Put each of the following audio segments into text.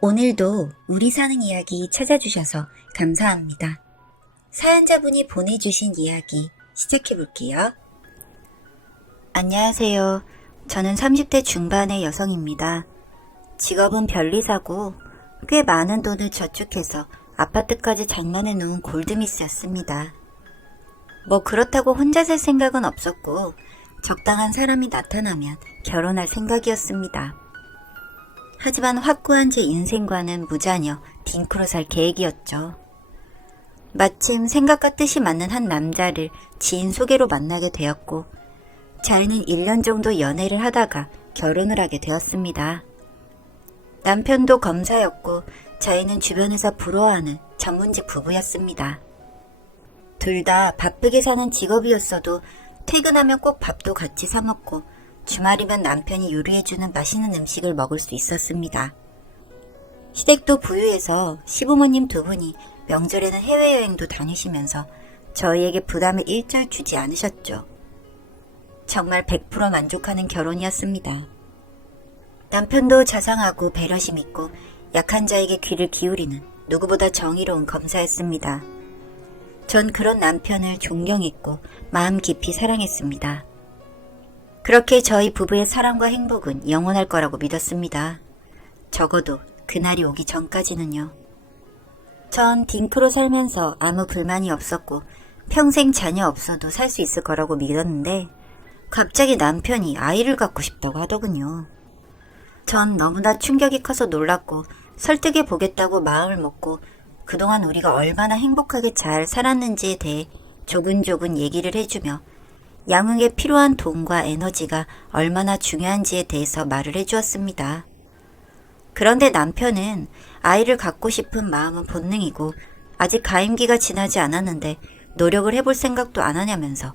오늘도 우리 사는 이야기 찾아주셔서 감사합니다. 사연자분이 보내주신 이야기 시작해볼게요. 안녕하세요. 저는 30대 중반의 여성입니다. 직업은 변리사고 꽤 많은 돈을 저축해서 아파트까지 장만해 놓은 골드미스였습니다. 뭐 그렇다고 혼자 살 생각은 없었고 적당한 사람이 나타나면 결혼할 생각이었습니다. 하지만 확고한 제 인생과는 무자녀 딩크로 살 계획이었죠. 마침 생각과 뜻이 맞는 한 남자를 지인 소개로 만나게 되었고 저희는 1년 정도 연애를 하다가 결혼을 하게 되었습니다. 남편도 검사였고 저희는 주변에서 부러워하는 전문직 부부였습니다. 둘 다 바쁘게 사는 직업이었어도 퇴근하면 꼭 밥도 같이 사 먹고 주말이면 남편이 요리해주는 맛있는 음식을 먹을 수 있었습니다. 시댁도 부유해서 시부모님 두 분이 명절에는 해외여행도 다니시면서 저희에게 부담을 일절 주지 않으셨죠. 정말 100% 만족하는 결혼이었습니다. 남편도 자상하고 배려심 있고 약한 자에게 귀를 기울이는 누구보다 정의로운 검사였습니다. 전 그런 남편을 존경했고 마음 깊이 사랑했습니다. 그렇게 저희 부부의 사랑과 행복은 영원할 거라고 믿었습니다. 적어도 그날이 오기 전까지는요. 전 딩크로 살면서 아무 불만이 없었고 평생 자녀 없어도 살 수 있을 거라고 믿었는데 갑자기 남편이 아이를 갖고 싶다고 하더군요. 전 너무나 충격이 커서 놀랐고 설득해 보겠다고 마음을 먹고 그동안 우리가 얼마나 행복하게 잘 살았는지에 대해 조근조근 얘기를 해주며 양육에 필요한 돈과 에너지가 얼마나 중요한지에 대해서 말을 해주었습니다. 그런데 남편은 아이를 갖고 싶은 마음은 본능이고 아직 가임기가 지나지 않았는데 노력을 해볼 생각도 안 하냐면서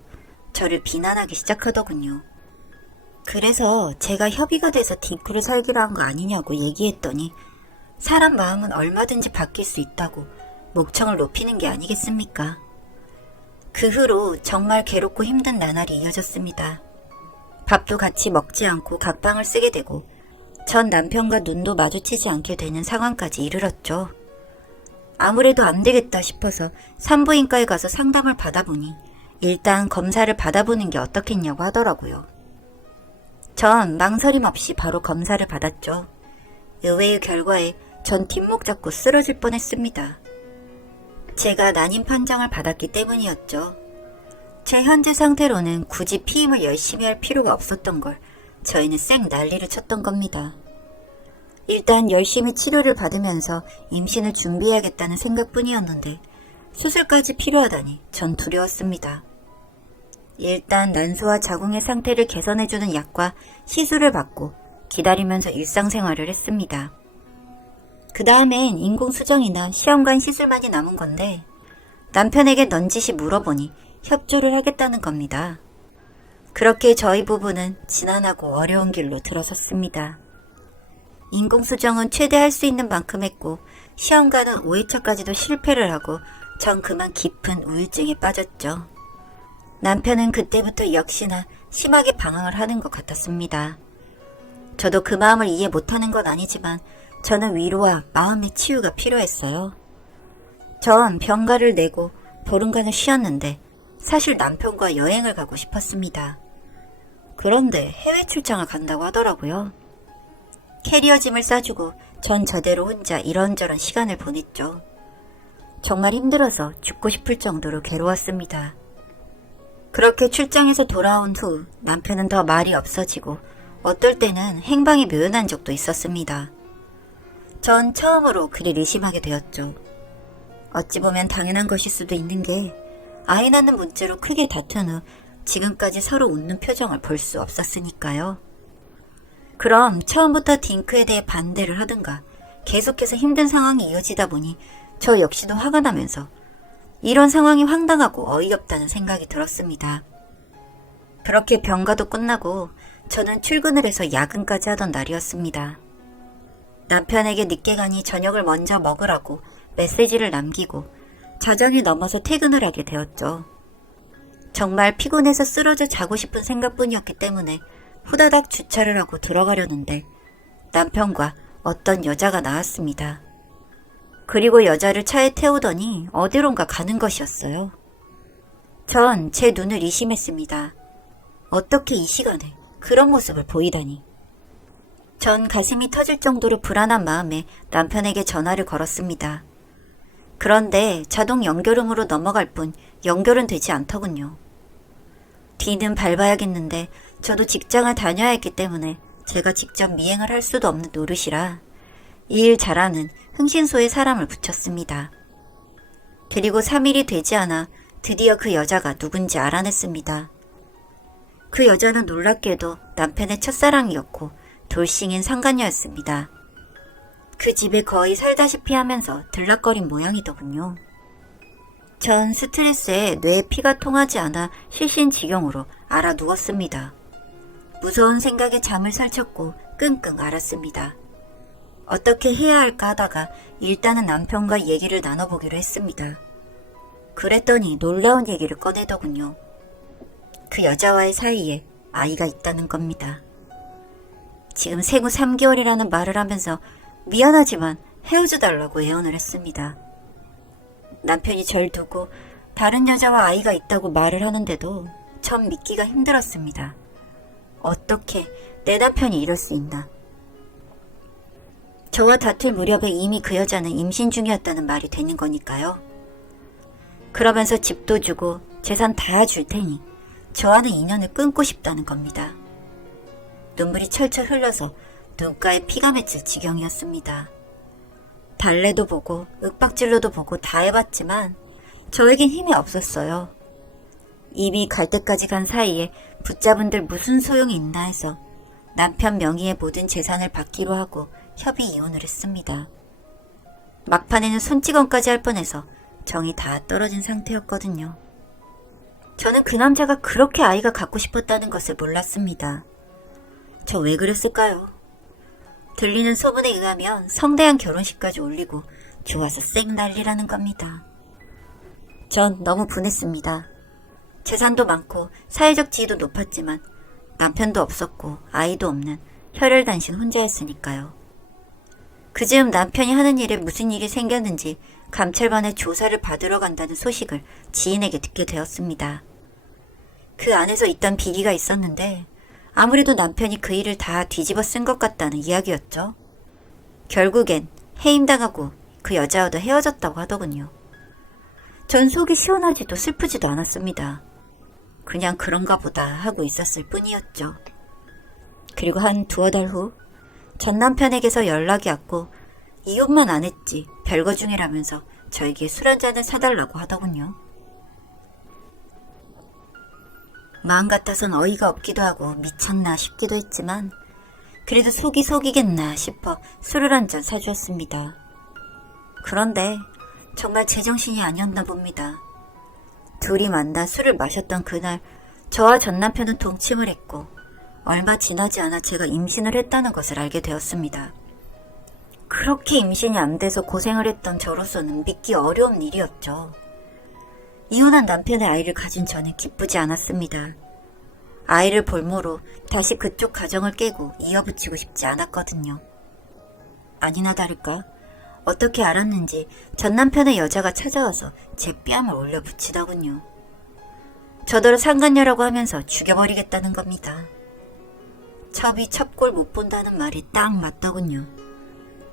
저를 비난하기 시작하더군요. 그래서 제가 협의가 돼서 딩크로 살기로 한 거 아니냐고 얘기했더니 사람 마음은 얼마든지 바뀔 수 있다고 목청을 높이는 게 아니겠습니까? 그 후로 정말 괴롭고 힘든 나날이 이어졌습니다. 밥도 같이 먹지 않고 각방을 쓰게 되고 전 남편과 눈도 마주치지 않게 되는 상황까지 이르렀죠. 아무래도 안 되겠다 싶어서 산부인과에 가서 상담을 받아보니 일단 검사를 받아보는 게 어떻겠냐고 하더라고요. 전 망설임 없이 바로 검사를 받았죠. 의외의 결과에 전 뒷목 잡고 쓰러질 뻔했습니다. 제가 난임 판정을 받았기 때문이었죠. 제 현재 상태로는 굳이 피임을 열심히 할 필요가 없었던 걸 저희는 쌩 난리를 쳤던 겁니다. 일단 열심히 치료를 받으면서 임신을 준비해야겠다는 생각뿐이었는데 수술까지 필요하다니 전 두려웠습니다. 일단 난소와 자궁의 상태를 개선해주는 약과 시술을 받고 기다리면서 일상생활을 했습니다. 그 다음엔 인공수정이나 시험관 시술만이 남은 건데 남편에게 넌지시 물어보니 협조를 하겠다는 겁니다. 그렇게 저희 부부는 지난하고 어려운 길로 들어섰습니다. 인공수정은 최대 할 수 있는 만큼 했고 시험관은 5회차까지도 실패를 하고 전 그만 깊은 우울증에 빠졌죠. 남편은 그때부터 역시나 심하게 방황을 하는 것 같았습니다. 저도 그 마음을 이해 못하는 건 아니지만 저는 위로와 마음의 치유가 필요했어요. 전 병가를 내고 보름간을 쉬었는데 사실 남편과 여행을 가고 싶었습니다. 그런데 해외 출장을 간다고 하더라고요. 캐리어 짐을 싸주고 전 저대로 혼자 이런저런 시간을 보냈죠. 정말 힘들어서 죽고 싶을 정도로 괴로웠습니다. 그렇게 출장에서 돌아온 후 남편은 더 말이 없어지고 어떨 때는 행방이 묘연한 적도 있었습니다. 전 처음으로 그를 의심하게 되었죠. 어찌 보면 당연한 것일 수도 있는 게 아이 낳는 문제로 크게 다툰 후 지금까지 서로 웃는 표정을 볼 수 없었으니까요. 그럼 처음부터 딩크에 대해 반대를 하든가 계속해서 힘든 상황이 이어지다 보니 저 역시도 화가 나면서 이런 상황이 황당하고 어이없다는 생각이 들었습니다. 그렇게 병가도 끝나고 저는 출근을 해서 야근까지 하던 날이었습니다. 남편에게 늦게 가니 저녁을 먼저 먹으라고 메시지를 남기고 자정이 넘어서 퇴근을 하게 되었죠. 정말 피곤해서 쓰러져 자고 싶은 생각뿐이었기 때문에 후다닥 주차를 하고 들어가려는데 남편과 어떤 여자가 나왔습니다. 그리고 여자를 차에 태우더니 어디론가 가는 것이었어요. 전 제 눈을 의심했습니다. 어떻게 이 시간에 그런 모습을 보이다니. 전 가슴이 터질 정도로 불안한 마음에 남편에게 전화를 걸었습니다. 그런데 자동 연결음으로 넘어갈 뿐 연결은 되지 않더군요. 뒤는 밟아야겠는데 저도 직장을 다녀야 했기 때문에 제가 직접 미행을 할 수도 없는 노릇이라 이 일 잘하는 흥신소에 사람을 붙였습니다. 그리고 3일이 되지 않아 드디어 그 여자가 누군지 알아냈습니다. 그 여자는 놀랍게도 남편의 첫사랑이었고 돌싱인 상간녀였습니다. 그 집에 거의 살다시피 하면서 들락거린 모양이더군요. 전 스트레스에 뇌에 피가 통하지 않아 실신지경으로 알아 누웠습니다. 무서운 생각에 잠을 설쳤고 끙끙 앓았습니다. 어떻게 해야 할까 하다가 일단은 남편과 얘기를 나눠보기로 했습니다. 그랬더니 놀라운 얘기를 꺼내더군요. 그 여자와의 사이에 아이가 있다는 겁니다. 지금 생후 3개월이라는 말을 하면서 미안하지만 헤어져달라고 애원을 했습니다. 남편이 절 두고 다른 여자와 아이가 있다고 말을 하는데도 전 믿기가 힘들었습니다. 어떻게 내 남편이 이럴 수 있나. 저와 다툴 무렵에 이미 그 여자는 임신 중이었다는 말이 되는 거니까요. 그러면서 집도 주고 재산 다 줄 테니 저와는 인연을 끊고 싶다는 겁니다. 눈물이 철철 흘러서 눈가에 피가 맺힐 지경이었습니다. 달래도 보고 윽박질러도 보고 다 해봤지만 저에겐 힘이 없었어요. 이미 갈 때까지 간 사이에 붙잡은들 무슨 소용이 있나 해서 남편 명의의 모든 재산을 받기로 하고 협의 이혼을 했습니다. 막판에는 손찌검까지 할 뻔해서 정이 다 떨어진 상태였거든요. 저는 그 남자가 그렇게 아이가 갖고 싶었다는 것을 몰랐습니다. 저 왜 그랬을까요? 들리는 소문에 의하면 성대한 결혼식까지 올리고 좋아서 쌩 난리라는 겁니다. 전 너무 분했습니다. 재산도 많고 사회적 지위도 높았지만 남편도 없었고 아이도 없는 혈혈단신 혼자였으니까요. 그즈음 남편이 하는 일에 무슨 일이 생겼는지 감찰반에 조사를 받으러 간다는 소식을 지인에게 듣게 되었습니다. 그 안에서 있던 비리가 있었는데 아무래도 남편이 그 일을 다 뒤집어 쓴 것 같다는 이야기였죠. 결국엔 해임당하고 그 여자와도 헤어졌다고 하더군요. 전 속이 시원하지도 슬프지도 않았습니다. 그냥 그런가 보다 하고 있었을 뿐이었죠. 그리고 한 두어 달 후 전 남편에게서 연락이 왔고 이혼만 안 했지 별거 중이라면서 저에게 술 한 잔을 사달라고 하더군요. 마음 같아선 어이가 없기도 하고 미쳤나 싶기도 했지만 그래도 속이 속이겠나 싶어 술을 한 잔 사주었습니다. 그런데 정말 제정신이 아니었나 봅니다. 둘이 만나 술을 마셨던 그날 저와 전 남편은 동침을 했고 얼마 지나지 않아 제가 임신을 했다는 것을 알게 되었습니다. 그렇게 임신이 안 돼서 고생을 했던 저로서는 믿기 어려운 일이었죠. 이혼한 남편의 아이를 가진 저는 기쁘지 않았습니다. 아이를 볼모로 다시 그쪽 가정을 깨고 이어붙이고 싶지 않았거든요. 아니나 다를까 어떻게 알았는지 전 남편의 여자가 찾아와서 제 뺨을 올려 붙이더군요. 저더러 상간녀라고 하면서 죽여버리겠다는 겁니다. 첩이 첩골 못 본다는 말이 딱 맞더군요.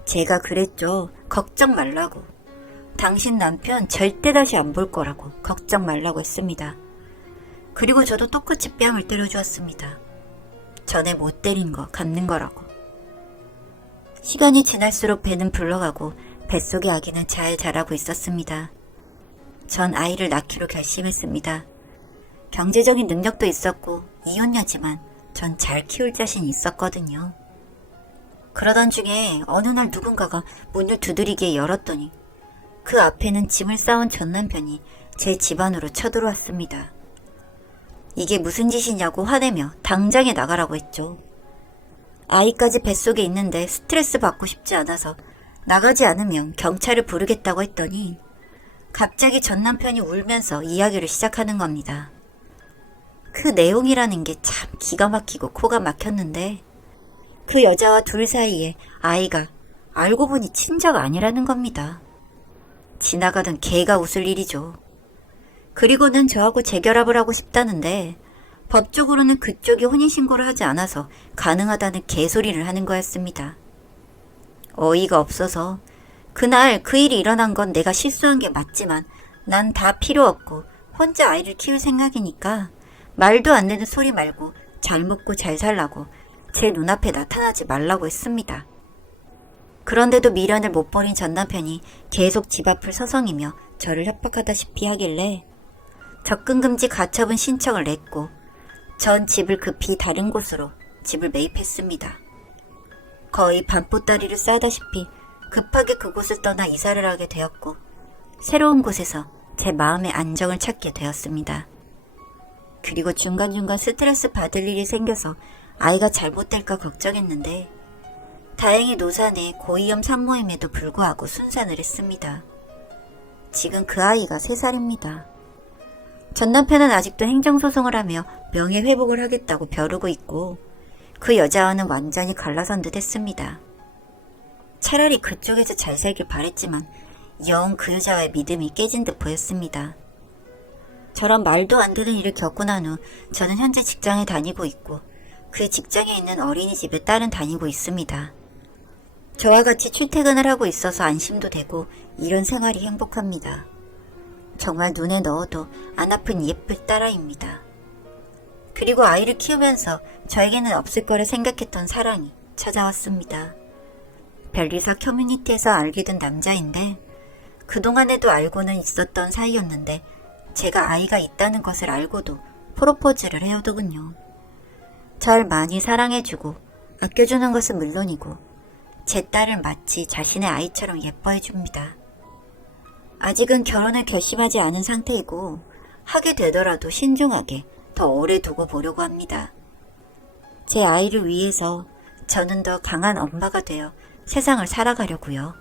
제가 그랬죠. 걱정 말라고. 당신 남편 절대 다시 안 볼 거라고 걱정 말라고 했습니다. 그리고 저도 똑같이 뺨을 때려주었습니다. 전에 못 때린 거 갚는 거라고. 시간이 지날수록 배는 불러가고 뱃속의 아기는 잘 자라고 있었습니다. 전 아이를 낳기로 결심했습니다. 경제적인 능력도 있었고 이혼녀지만 전 잘 키울 자신이 있었거든요. 그러던 중에 어느 날 누군가가 문을 두드리게 열었더니 그 앞에는 짐을 싸온 전 남편이 제 집 안으로 쳐들어왔습니다. 이게 무슨 짓이냐고 화내며 당장에 나가라고 했죠. 아이까지 뱃속에 있는데 스트레스 받고 싶지 않아서 나가지 않으면 경찰을 부르겠다고 했더니 갑자기 전 남편이 울면서 이야기를 시작하는 겁니다. 그 내용이라는 게 참 기가 막히고 코가 막혔는데 그 여자와 둘 사이에 아이가 알고 보니 친자가 아니라는 겁니다. 지나가던 개가 웃을 일이죠. 그리고는 저하고 재결합을 하고 싶다는데 법적으로는 그쪽이 혼인신고를 하지 않아서 가능하다는 개소리를 하는 거였습니다. 어이가 없어서 그날 그 일이 일어난 건 내가 실수한 게 맞지만 난 다 필요 없고 혼자 아이를 키울 생각이니까 말도 안 되는 소리 말고 잘 먹고 잘 살라고 제 눈앞에 나타나지 말라고 했습니다. 그런데도 미련을 못 버린 전 남편이 계속 집 앞을 서성이며 저를 협박하다시피 하길래 접근금지 가처분 신청을 냈고 전 집을 급히 다른 곳으로 집을 매입했습니다. 거의 밤보따리를 싸다시피 급하게 그곳을 떠나 이사를 하게 되었고 새로운 곳에서 제 마음의 안정을 찾게 되었습니다. 그리고 중간중간 스트레스 받을 일이 생겨서 아이가 잘못될까 걱정했는데 다행히 노산에 고위험 산모임에도 불구하고 순산을 했습니다. 지금 그 아이가 3살입니다. 전 남편은 아직도 행정소송을 하며 명예회복을 하겠다고 벼르고 있고 그 여자와는 완전히 갈라선 듯 했습니다. 차라리 그쪽에서 잘 살길 바랬지만 영 그 여자와의 믿음이 깨진 듯 보였습니다. 저런 말도 안 되는 일을 겪고 난 후 저는 현재 직장에 다니고 있고 그 직장에 있는 어린이집에 딸은 다니고 있습니다. 저와 같이 출퇴근을 하고 있어서 안심도 되고 이런 생활이 행복합니다. 정말 눈에 넣어도 안 아픈 예쁜 딸아이입니다. 그리고 아이를 키우면서 저에게는 없을 거라 생각했던 사랑이 찾아왔습니다. 별리사 커뮤니티에서 알게 된 남자인데 그동안에도 알고는 있었던 사이였는데 제가 아이가 있다는 것을 알고도 프로포즈를 해오더군요. 절 많이 사랑해주고 아껴주는 것은 물론이고 제 딸을 마치 자신의 아이처럼 예뻐해줍니다. 아직은 결혼을 결심하지 않은 상태이고 하게 되더라도 신중하게 더 오래 두고 보려고 합니다. 제 아이를 위해서 저는 더 강한 엄마가 되어 세상을 살아가려고요.